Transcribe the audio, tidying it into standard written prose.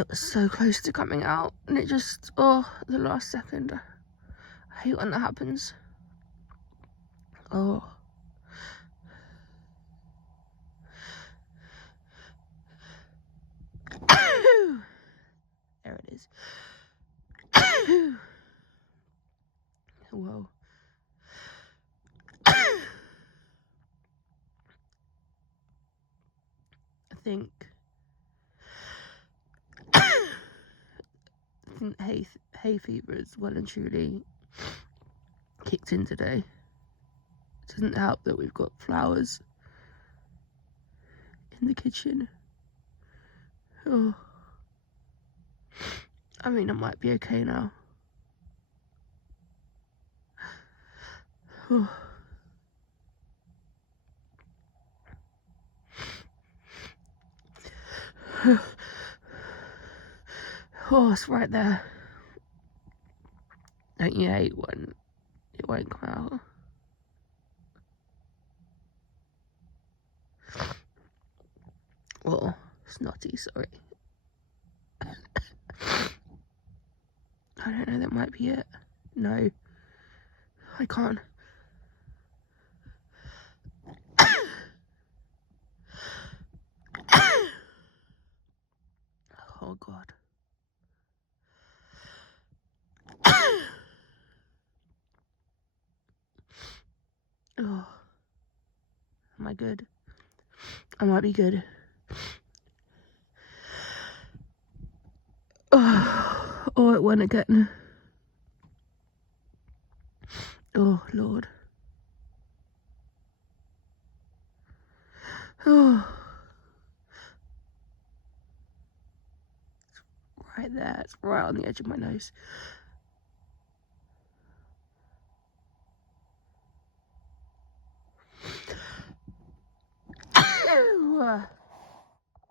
It was so close to coming out, and it just, oh, the last second. I hate when that happens. Oh. There it is. Whoa. I think Hayfever is well and truly kicked in today. It doesn't help that we've got flowers in the kitchen. Oh. I mean, I might be okay now. Oh. Oh, it's right there. Don't you hate when it won't come out? Oh, snotty, sorry. I don't know, that might be it. No, I can't. Oh, God. Oh, am I good? I might be good. Oh, it went again. Oh, Lord. Oh. Right there. It's right on the edge of my nose.